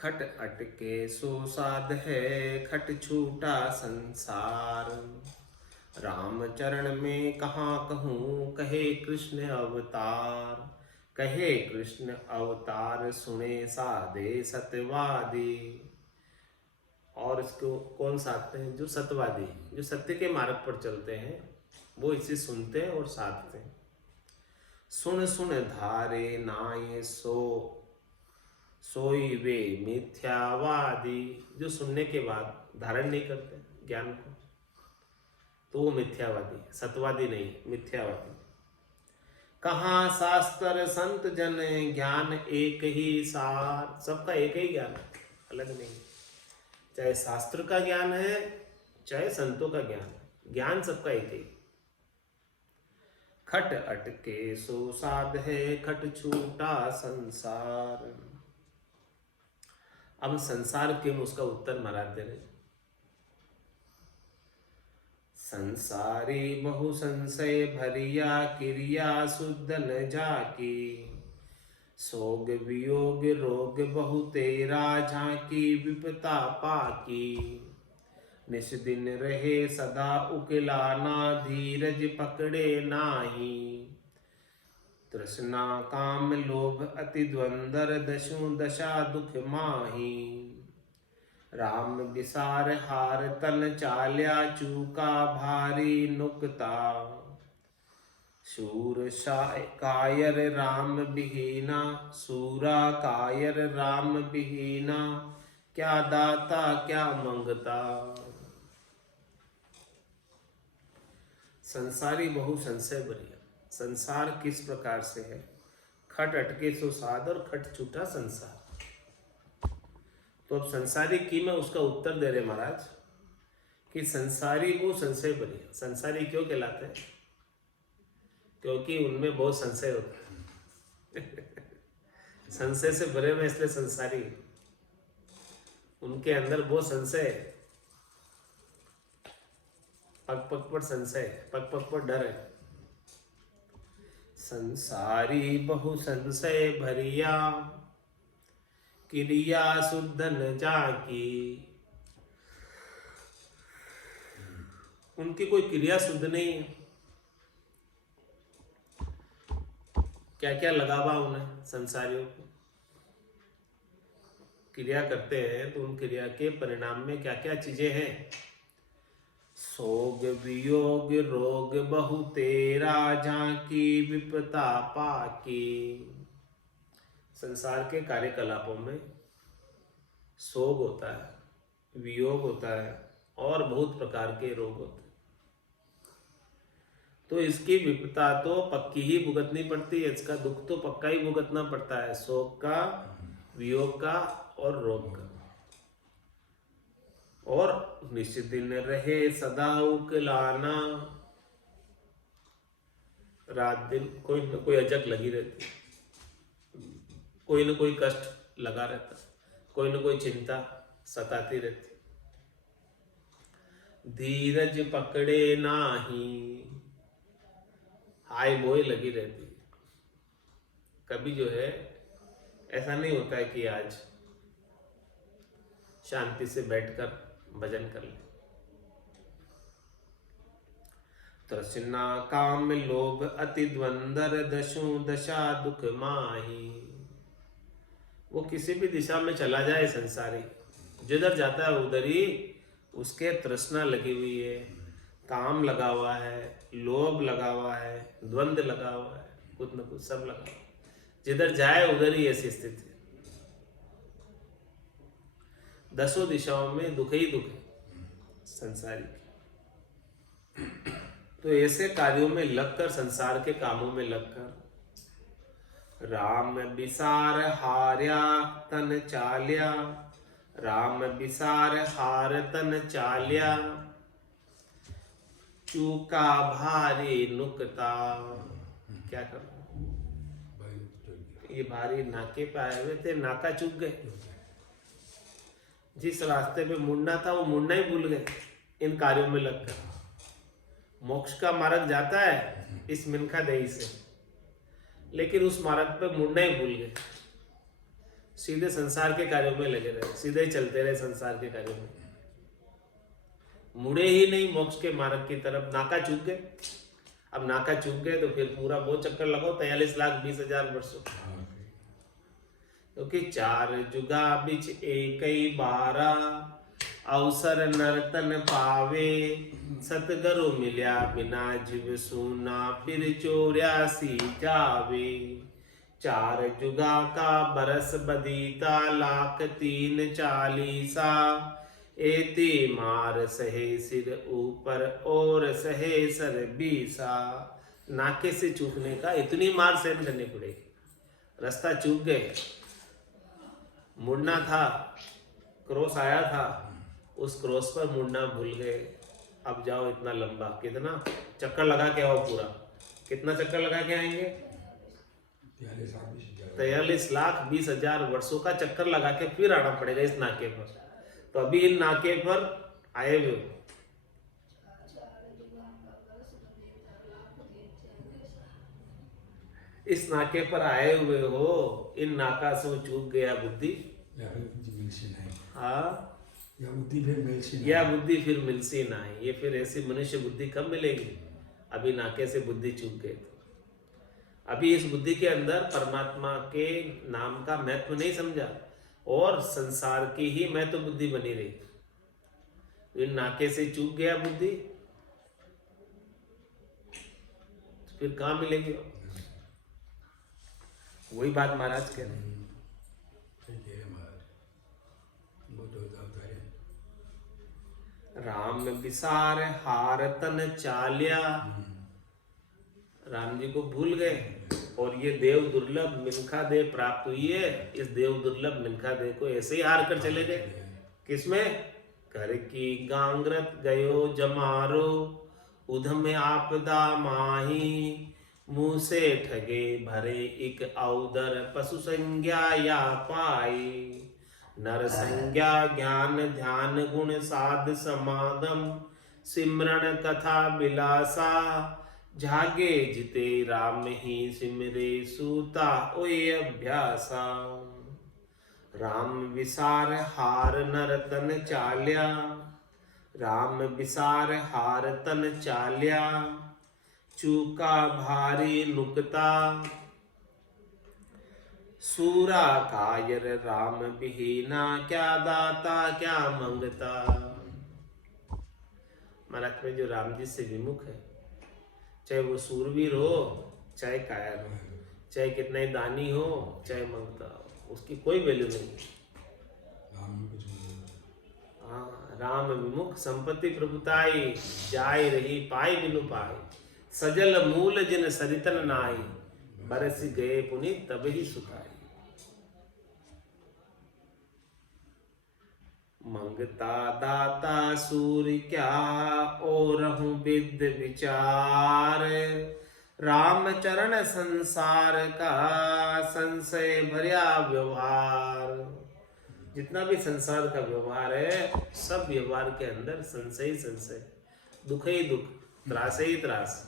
खट अटके सो साध है, खट छूटा संसार। राम चरण में कहाँ कहूँ, कहे कृष्ण अवतार। कहे कृष्ण अवतार, सुने साधे सत्यवादी। और इसको कौन साधते हैं? जो सत्यवादी, जो सत्य के मार्ग पर चलते हैं, वो इसे सुनते हैं और साधते हैं। सुन सुन धारे नाये सो, सोई वे मिथ्यावादी। जो सुनने के बाद धारण नहीं करते ज्ञान को, तो वो मिथ्यावादी, सत्यवादी नहीं, मिथ्यावादी। कहाँ शास्त्र संत जन, ज्ञान एक ही सार। सबका एक ही ज्ञान है, अलग नहीं। चाहे शास्त्र का ज्ञान है, चाहे संतों का ज्ञान है, ज्ञान सबका एक ही। खट अटके सो साध है, खट छूटा संसार। अब संसार के उसका उत्तर महाराज दे रहे। संसारी बहु संशय भरिया, क्रिया शुद्ध न जाकी। सोग वियोग रोग बहु तेरा, झांकी विपता पाकी। निस दिन रहे सदा उकिलाना, धीरज पकड़े नाही। तृष्णा काम लोभ अति द्वंद्व, दशु दशा दुख माही। राम विसार हार तन चाल्या, चूका भारी नुकता। शूर कायर राम विहीना, सूरा कायर राम विहीना। क्या दाता क्या मंगता। संसारी बहु संशय भरिया। संसार किस प्रकार से है? खट अटके सो साध और खट छूटा संसार। तो अब संसारी की में उसका उत्तर दे रहे महाराज कि संसारी वो संशय भरिया। संसारी क्यों कहलाते हैं? क्योंकि उनमें बहुत संशय होता है। संशय से भरे में, इसलिए संसारी। उनके अंदर बहुत संशय है, पग पग पर संशय, पग पग पर डर है। संसारी बहु संशय भरिया, क्रिया शुद्ध न जाकी। उनकी कोई क्रिया शुद्ध नहीं है। क्या क्या लगा हुआ उन्हें संसारियों को। क्रिया करते हैं तो उन क्रिया के परिणाम में क्या क्या चीजें हैं? सोग वियोग रोग बहु तेरा, झांकी विपता पाकी। संसार के कार्यकलापों में सोग होता है, वियोग होता है और बहुत प्रकार के रोग होते हैं। तो इसकी विपता तो पक्की ही भुगतनी पड़ती है, इसका दुख तो पक्का ही भुगतना पड़ता है, शोक का, वियोग का और रोग का। और निश्चित दिन रहे सदा उकलाना। रात दिन कोई न कोई अजक लगी रहती, कोई न कोई कष्ट लगा रहता, कोई न कोई चिंता सताती रहती। धीरज पकड़े नाही, हाय बोय लगी रहती। कभी जो है ऐसा नहीं होता है कि आज शांति से बैठकर भजन कर ले। तृष्णा काम लोभ अति द्वंद्व, दशु दशा दुख माही। वो किसी भी दिशा में चला जाए संसारी, जिधर जाता है उधर ही उसके तृष्णा लगी हुई है, काम लगा हुआ है, लोभ लगा हुआ है, द्वंद्व लगा हुआ है, कुछ न कुछ सब लगा हुआ है। जिधर जाए उधर ही ऐसी स्थिति है। दसों दिशाओं में दुख ही दुख है संसारी की। तो ऐसे कार्यों में लगकर, संसार के कामों में लगकर, राम विसार हार्या तन चाल्या। राम विसार हार तन चाल्या, चूका भारी नुकता। क्या करूं? ये भारी नाके पे आए हुए थे, नाका चूक गए। जिस रास्ते पे मुड़ना था वो मुड़ना ही भूल गए इन कार्यों में लगकर। मोक्ष का मार्ग जाता है इस मिनखा देही से, लेकिन उस मार्ग पे मुड़ना ही भूल गए। सीधे संसार के कार्यों में लगे रहे, सीधे ही चलते रहे संसार के कार्यों में, मुड़े ही नहीं मोक्ष के मार्ग की तरफ। नाका चूक गए। अब नाका चूक गए तो फिर पूरा वो चक्कर लगाओ 43,20,000 वर्षों, क्योंकि 4 जुगा बिच एक ही बारा, अवसर नर्तन पावे, सतगुरु मिल्या बिना जीव सूना, फिर 84 जावे। 4 जुगा का बरस बदीता, 1,03,40, एते मार सहे सिर ऊपर और सहे सर 20। नाके से चूकने का इतनी मार सहन करनी पड़ेगी। रास्ता चूक गए, मुड़ना था, क्रॉस आया था, उस क्रॉस पर मुड़ना भूल गए। अब जाओ इतना लंबा, कितना चक्कर लगा के आओ, पूरा कितना चक्कर लगा के आएंगे? 43,20,000 वर्षों का चक्कर लगा के फिर आना पड़ेगा इस नाके पर। तो अभी इन नाके पर आए हुए हो, इस नाके पर आए हुए हो, इन नाका से चूक गया बुद्धि, हाँ, या बुद्धि फिर मिलसी ना है। ये फिर ऐसी मनुष्य बुद्धि कब मिलेगी? अभी नाके से बुद्धि चूक गए तो। अभी इस बुद्धि के अंदर परमात्मा के नाम का महत्व नहीं समझा और संसार की ही महत्व बुद्धि बनी रही। इन नाके से चूक गया बुद्धि, फिर कहाँ मिलेगी? वही बात महाराज कह रहे हैं। राम विसार हार तन चालिया, राम जी को भूल गए और ये देव दुर्लभ मिनखा दे प्राप्त हुई है, इस देव दुर्लभ मिनखा दे को ऐसे ही हार कर चले गए। किसमें? घर की गांगरत गयो जमारो, उधम आपदा माही, मुंह से ठगे भरे एक औदर, पशु संज्ञा या पाई। नर संज्ञा ज्ञान ध्यान गुण साध समागम, सिमरण कथा बिलासा, जागे जिते राम ही सिमरे, सूता ओय अभ्यासा। राम विसार हार नर तन चाल्या, राम विसार हार तन चाल्या, चूका भारी नुकता, सूरा कायर राम बिहीना, क्या दाता क्या मंगता। महाराज में जो राम जी से विमुख है, चाहे वो सूरवीर हो, चाहे कायर हो, चाहे कितना ही दानी हो, चाहे मंगता हो, उसकी कोई वैल्यू नहीं। हाँ, राम विमुख संपत्ति प्रभुताई, जाय रही पाई बिनु पाई, सजल मूल जिन सरितन नाई, बरस गए पुनीत तब ही सुखाई। मंगता दाता सूर्य क्या, और हूँ विद विचार, राम चरण संसार का संशय भरिया व्यवहार। जितना भी संसार का व्यवहार है, सब व्यवहार के अंदर संशय ही संशय, दुख ही दुख, त्रास ही त्रास।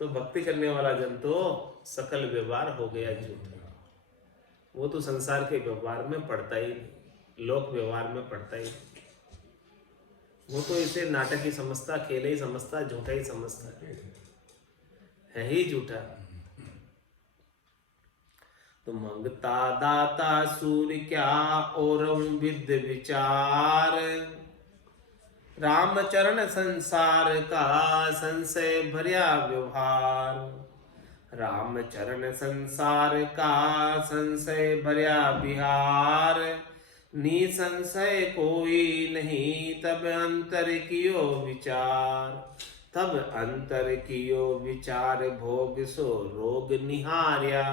तो भक्ति करने वाला जन तो सकल व्यवहार हो गया झूठा। वो तो संसार के व्यवहार में पड़ता ही नहीं, लोक व्यवहार में पड़ता ही नहीं। वो तो इसे नाटक ही समझता, खेल ही समझता, झूठा ही समझता, है ही झूठा। तो मंगता दाता सूर्य क्या, और विद विचार, राम चरण संसार का संशय भरिया व्यवहार। राम चरण संसार का संशय भरिया बिहार, निसंशय कोई नहीं तब अंतर कियो विचार। तब अंतर कियो विचार, भोग सो रोग निहार्या।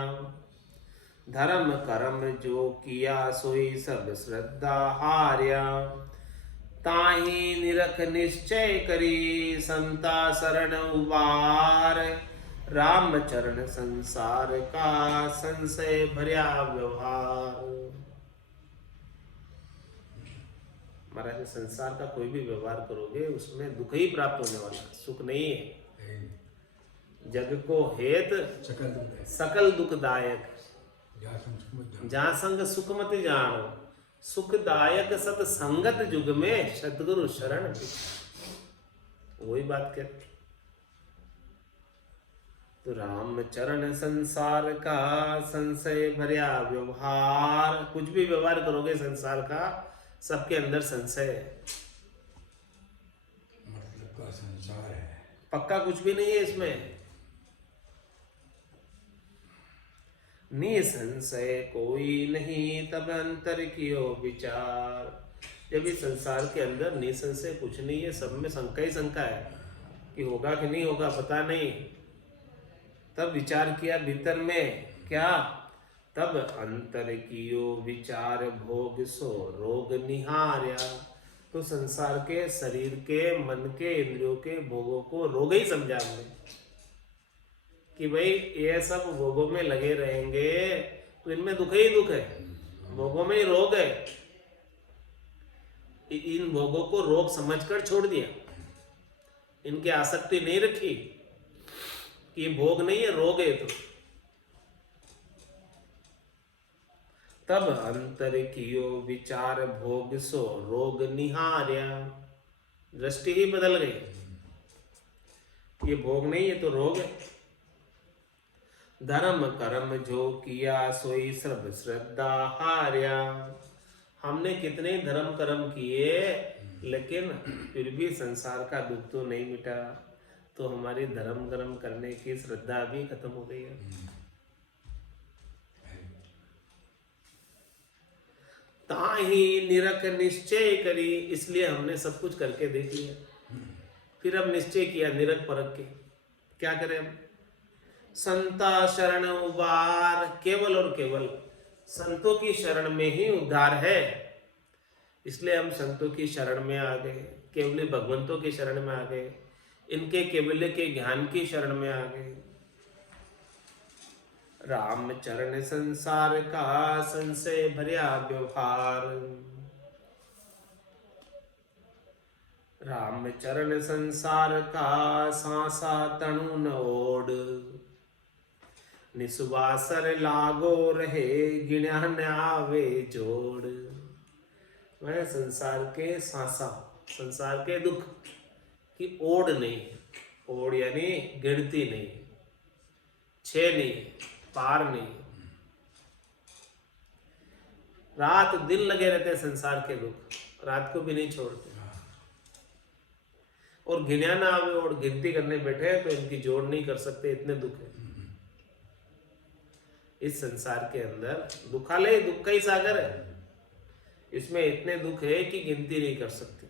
धर्म कर्म जो किया सोई सब श्रद्धा हार्या। ताही निरख निश्चय करी, संता शरण उबार। राम चरण संसार का संशय भरिया व्यवहार। महाराज, संसार का कोई भी व्यवहार करोगे उसमें दुख ही प्राप्त होने वाला, सुख नहीं है। जग को हेत सकल दुखदायक, जहाँ संग सुख मत जानो, सुखदायक सत्संगत जुग में सतगुरु शरण बिचारो। वही बात कहते। तो राम चरण संसार का संशय भर्या व्यवहार, कुछ भी व्यवहार करोगे संसार का, सबके अंदर संशय है, मतलब का संसार है, पक्का कुछ भी नहीं है इसमें। निसंशय कोई नहीं तब अंतर कियो विचार। जब इस संसार के अंदर निसंशय कुछ नहीं है, सब में शंका ही शंका है कि होगा कि नहीं होगा पता नहीं, तब विचार किया भीतर में क्या, तब अंतर कियो विचार भोग सो रोग निहार्या। तो संसार के, शरीर के, मन के, इंद्रियों के भोगों को रोग ही समझा हमने कि भाई ये सब भोगों में लगे रहेंगे तो इनमें दुख ही दुख है, भोगों में ही रोग है। इन भोगों को रोग समझकर छोड़ दिया, इनकी आसक्ति नहीं रखी कि भोग नहीं है रोग है। तो तब अंतर कियो विचार भोग सो रोग निहार्या। दृष्टि ही बदल गई, ये भोग नहीं है तो रोग है। धर्म कर्म जो किया सोई सब श्रद्धा हार्या। हमने कितने धर्म कर्म किए लेकिन फिर भी संसार का दुख तो नहीं मिटा, तो हमारी धर्म कर्म करने की श्रद्धा भी खत्म हो गई है। ताही निरख निश्चय करी, इसलिए हमने सब कुछ करके देख लिया, फिर अब निश्चय किया निरख परख के क्या करें हम। संता शरण उबार, केवल और केवल संतों की शरण में ही उद्धार है, इसलिए हम संतों की शरण में आ गए, केवल भगवंतों की शरण में आ गए, इनके केवल्य के ज्ञान की शरण में आ गए। राम चरण संसार का संशय भर्या व्यवहार। राम चरण संसार का सांसा तनु न ओढ़, निस्वासर लागो रहे गिण्या न आवे जोड़। वह संसार के सांसा, संसार के दुख की ओढ़ नहीं, ओढ़ यानी गिनती नहीं, छे नहीं, पार नहीं। रात दिन लगे रहते संसार के दुख, रात को भी नहीं छोड़ते, और गिना ना आवे और गिनती करने बैठे तो इनकी जोड़ नहीं कर सकते, इतने दुख है इस संसार के अंदर। दुखालय दुख का ही सागर है, इसमें इतने दुख है कि गिनती नहीं कर सकते।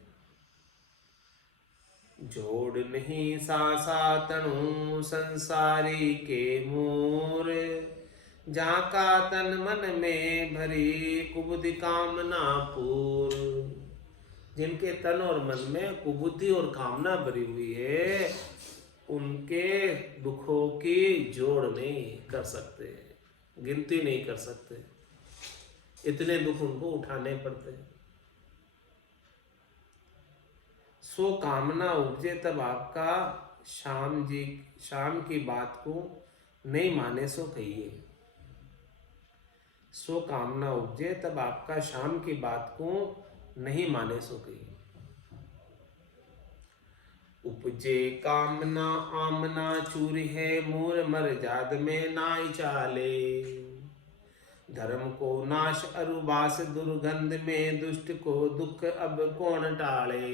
जोड़ नहीं सासा तनु संसारी के मूर, जहाँ का तन मन में भरी कुबुद्धि कामना पूर। जिनके तन और मन में कुबुद्धि और कामना भरी हुई है, उनके दुखों की जोड़ नहीं कर सकते, गिनती नहीं कर सकते, इतने दुख उनको उठाने पड़ते हैं। सो कामना उपजे तब आपका शाम की बात को नहीं माने सो कहिए। सो कामना उपजे तब आपका शाम की बात को नहीं माने सो कहिए। उपजे कामना आमना चूरी है, मूर मर जाद में नाई चाले। धर्म को नाश अरुबास दुर्गंध में, दुष्ट को दुख अब कौन टाले।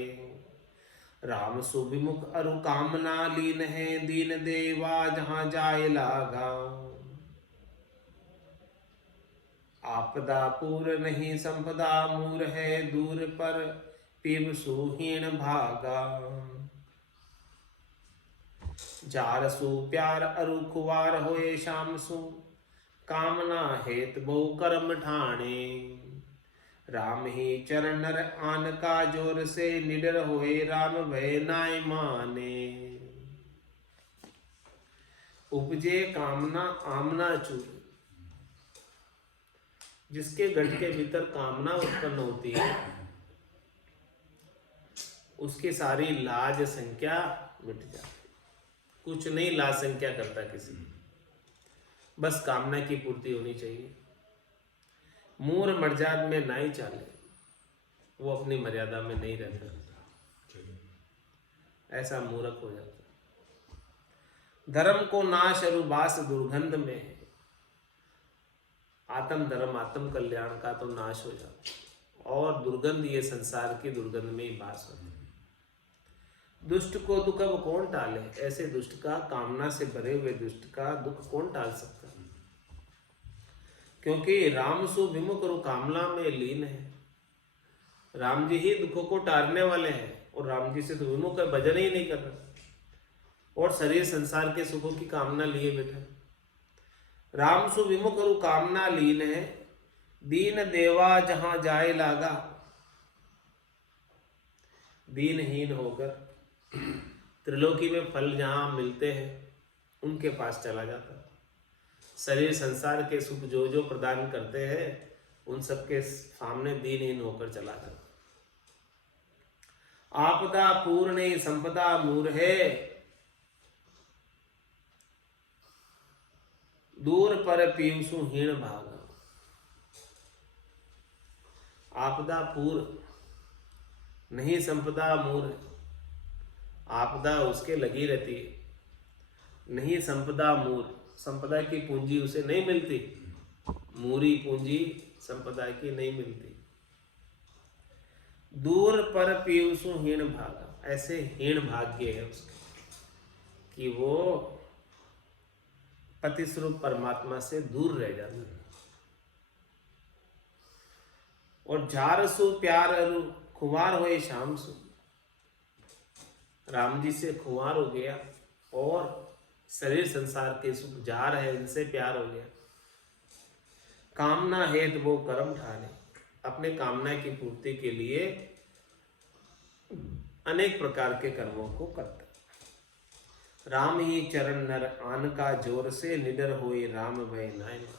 राम सुविमुख अरु कामना लीन है, दीन देवा जहां जाए लागा। आपदा पूर नहीं संपदा मूर है, दूर पर पीव सुहीन भागा। जार सु प्यार अरु खुवार होए शाम सु, कामना हेत बहु कर्म ठाणे। राम ही चरण नर आन का जोर से, निडर होए राम भय नाय माने। उपजे कामना आमना चूर, जिसके गढ़ के भीतर कामना उत्पन्न होती है उसकी सारी लाज संख्या मिट जाती, कुछ नहीं लाज संख्या करता किसी, बस कामना की पूर्ति होनी चाहिए। मूर मर्यादा में नहीं चाले, वो अपनी मर्यादा में नहीं रहता, ऐसा मूर्ख हो जाता। धर्म को नाश अरुबास दुर्गंध में है, आत्म धर्म आत्म कल्याण का तो नाश हो जाता, और दुर्गंध ये संसार की दुर्गंध में ही बास होती। दुष्ट को दुख अब कौन टाले, ऐसे दुष्ट का, कामना से भरे हुए दुष्ट का दुख कौन टाल सकता है? क्योंकि राम सु विमुख और कामना में लीन है। राम जी ही दुखों को टालने वाले हैं, और राम जी से तो विमुख है, भजन ही नहीं कर रहा, और शरीर संसार के सुखों की कामना लिए बैठा। राम सु विमुख और कामना लीन है, दीन देवा जहां जाए लागा। दीनहीन होकर त्रिलोकी में फल जहां मिलते हैं उनके पास चला जाता। शरीर संसार के सुख जो जो प्रदान करते हैं उन सबके सामने दीनहीन होकर चला जाता। आपदा पूर्ण संपदा मूर है, दूर पर पीयूषु हीण भागा। आपदा पूर्व नहीं संपदा मूर, आपदा उसके लगी रहती है, नहीं संपदा मूर, संपदा की पूंजी उसे नहीं मिलती, मूरी पूंजी संपदा की नहीं मिलती। दूर पर पीयूषु हीण भागा, ऐसे हीण भाग्य है उसके कि वो पति स्वरूप परमात्मा से दूर रह जाता है। और जार सु प्यार अरु खुमार होए शाम सु, राम जी से खुमार हो गया और शरीर संसार के सुख जार है, इनसे प्यार हो गया। कामना हेत वो कर्म ठाने, अपने कामना की पूर्ति के लिए अनेक प्रकार के कर्मों को करता। राम ही चरण नर आन का जोर से, निडर होए राम भय नाय मान।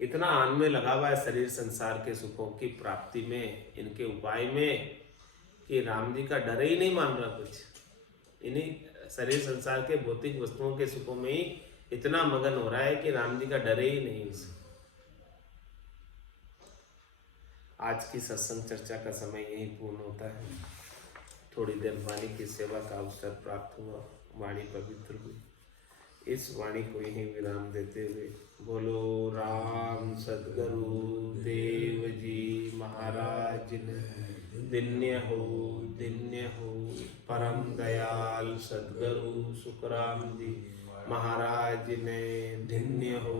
इतना आन में लगा हुआ है शरीर संसार के सुखों की प्राप्ति में, इनके उपाय में, कि राम जी का डर ही नहीं मान रहा कुछ। इन्हीं शरीर संसार के भौतिक वस्तुओं के सुखों में ही इतना मगन हो रहा है कि राम जी का डर ही नहीं उसे। आज की सत्संग चर्चा का समय यही पूर्ण होता है। थोड़ी देर वाणी की सेवा का अवसर प्राप्त हुआ, वाणी पवित्र हुई। इस वाणी को यही विराम देते हुए बोलो राम सद्गुरु देव जी महाराज ने दिन्य हो परम दयाल सद्गुरु सुखराम जी महाराज ने धन्य हो।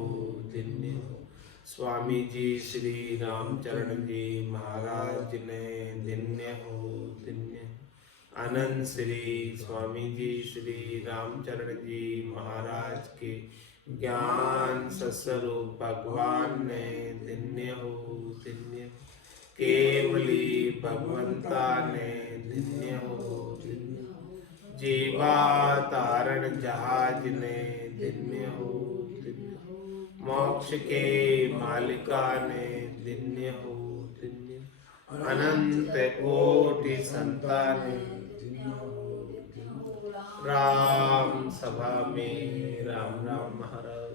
स्वामी जी श्री रामचरण जी महाराज ने धन्य हो। आनंद श्री स्वामी जी श्री रामचरण जी महाराज के ज्ञान सस्वरूप भगवान ने धन्य हो। केवली भगवंता ने धन्य हो। जीवा तारण जहाज ने धन्य हो। मोक्ष के मालिका ने धन्य हो। अनंत कोटि संतान राम सभा में राम राम महाराज।